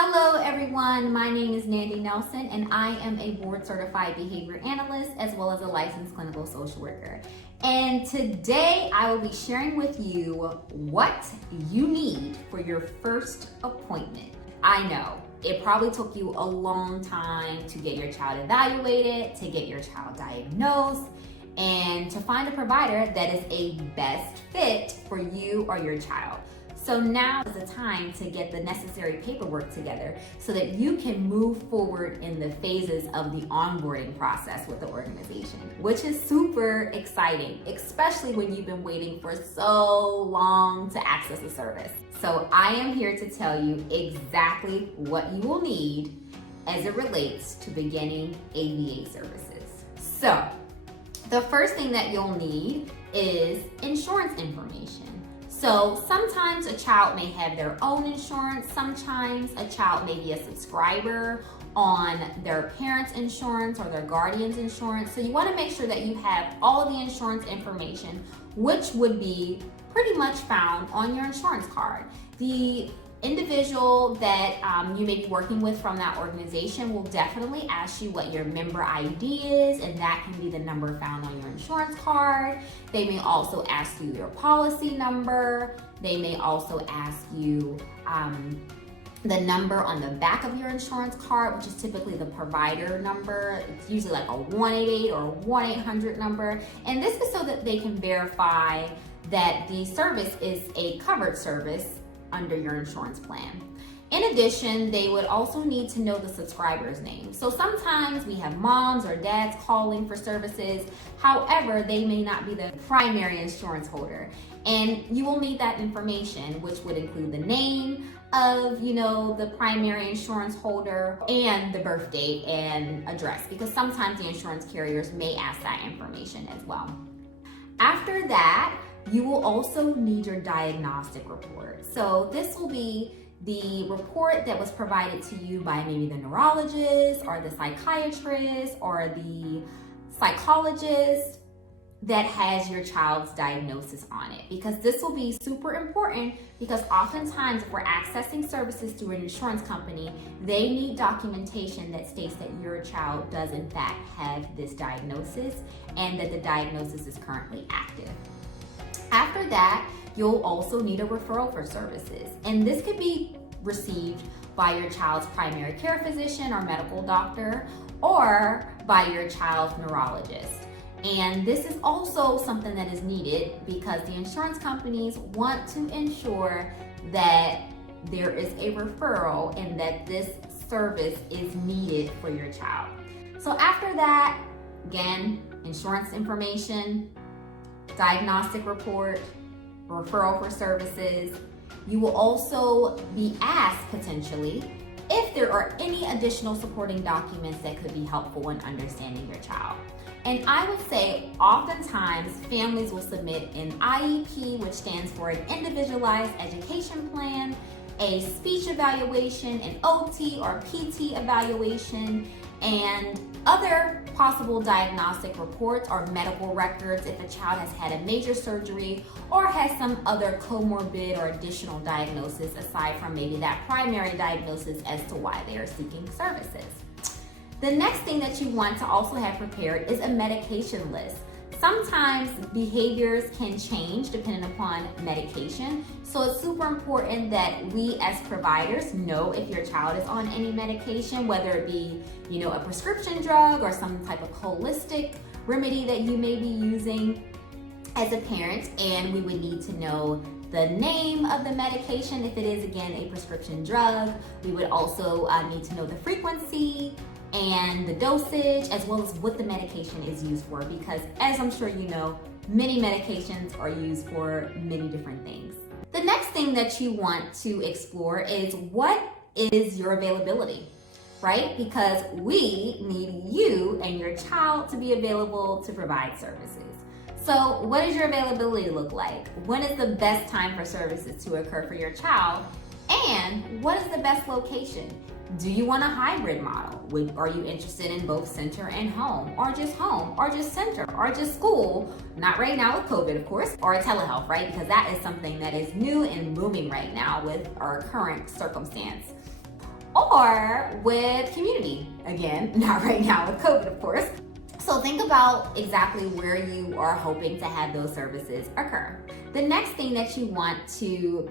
Hello everyone, my name is Nandi Nelson and I am a board certified behavior analyst as well as a licensed clinical social worker. And today I will be sharing with you what you need for your first appointment. I know it probably took you a long time to get your child evaluated, to get your child diagnosed, and to find a provider that is a best fit for you or your child. So now is the time to get the necessary paperwork together so that you can move forward in the phases of the onboarding process with the organization, which is super exciting, especially when you've been waiting for so long to access the service. So I am here to tell you exactly what you will need as it relates to beginning ABA services. So the first thing that you'll need is insurance information. So sometimes a child may have their own insurance, sometimes a child may be a subscriber on their parents' insurance or their guardian's insurance. So you want to make sure that you have all of the insurance information, which would be pretty much found on your insurance card. The individual that you may be working with from that organization will definitely ask you what your member ID is, and that can be the number found on your insurance card. They may also ask you your policy number. They may also ask you the number on the back of your insurance card, which is typically the provider number. It's usually like a 188 or 1-800 number. And this is so that they can verify that the service is a covered service under your insurance plan. In addition, they would also need to know the subscriber's name. So sometimes we have moms or dads calling for services. However, they may not be the primary insurance holder. And you will need that information, which would include the name of, the primary insurance holder and the birth date and address, because sometimes the insurance carriers may ask that information as well. After that, you will also need your diagnostic report. So this will be the report that was provided to you by maybe the neurologist or the psychiatrist or the psychologist that has your child's diagnosis on it, because this will be super important, because oftentimes if we're accessing services through an insurance company, they need documentation that states that your child does in fact have this diagnosis and that the diagnosis is currently active. After that, you'll also need a referral for services, and this could be received by your child's primary care physician or medical doctor, or by your child's neurologist. And this is also something that is needed because the insurance companies want to ensure that there is a referral and that this service is needed for your child. So after that, again, insurance information, diagnostic report, referral for services. You will also be asked potentially if there are any additional supporting documents that could be helpful in understanding your child. And I would say oftentimes families will submit an IEP, which stands for an individualized education plan, a speech evaluation, an OT or PT evaluation, and other possible diagnostic reports or medical records if a child has had a major surgery or has some other comorbid or additional diagnosis aside from maybe that primary diagnosis as to why they are seeking services. The next thing that you want to also have prepared is a medication list. Sometimes behaviors can change depending upon medication, so it's super important that we as providers know if your child is on any medication, whether it be, a prescription drug or some type of holistic remedy that you may be using as a parent, and we would need to know the name of the medication if it is, again, a prescription drug. We would also need to know the frequency and the dosage, as well as what the medication is used for, because as I'm sure you know, many medications are used for many different things. The next thing that you want to explore is what is your availability, right? Because we need you and your child to be available to provide services. So what does your availability look like? When is the best time for services to occur for your child? And what is the best location? Do you want a hybrid model? Are you interested in both center and home, or just center, or just school? Not right now with COVID, of course, or telehealth, right? Because that is something that is new and booming right now with our current circumstance. or with community. Again, not right now with COVID, of course. So think about exactly where you are hoping to have those services occur. The next thing that you want to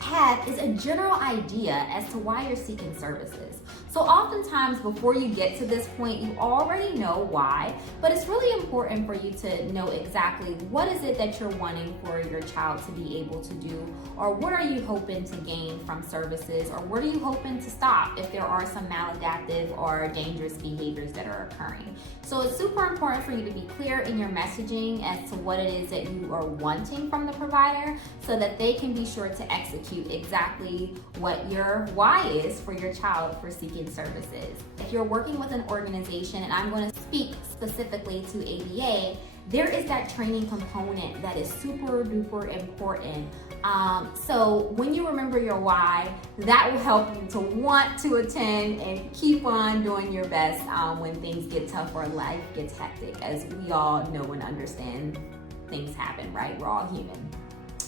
have is a general idea as to why you're seeking services. So oftentimes before you get to this point, you already know why, but it's really important for you to know exactly what is it that you're wanting for your child to be able to do, or what are you hoping to gain from services, or what are you hoping to stop if there are some maladaptive or dangerous behaviors that are occurring. So it's super important for you to be clear in your messaging as to what it is that you are wanting from the provider so that they can be sure to execute exactly what your why is for your child for seeking services. If you're working with an organization, and I'm going to speak specifically to ABA, there is that training component that is super duper important. So when you remember your why, that will help you to want to attend and keep on doing your best when things get tough or life gets hectic. As we all know and understand, things happen, right? We're all human.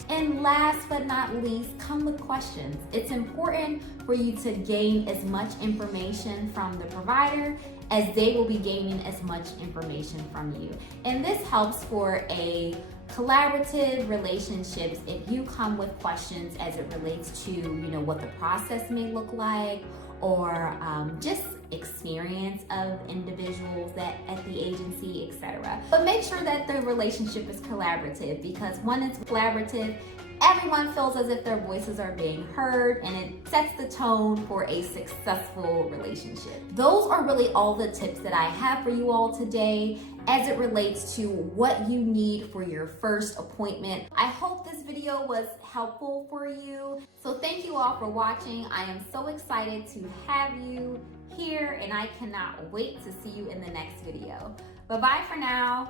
And last but not least, come with questions. It's important for you to gain as much information from the provider as they will be gaining as much information from you. And this helps for a collaborative relationships if you come with questions as it relates to, what the process may look like, or just experience of individuals at the agency, etc. But make sure that the relationship is collaborative, because when it's collaborative, everyone feels as if their voices are being heard, and it sets the tone for a successful relationship. Those are really all the tips that I have for you all today as it relates to what you need for your first appointment. I hope this video was helpful for you. So thank you all for watching. I am so excited to have you here, and I cannot wait to see you in the next video. Bye-bye for now.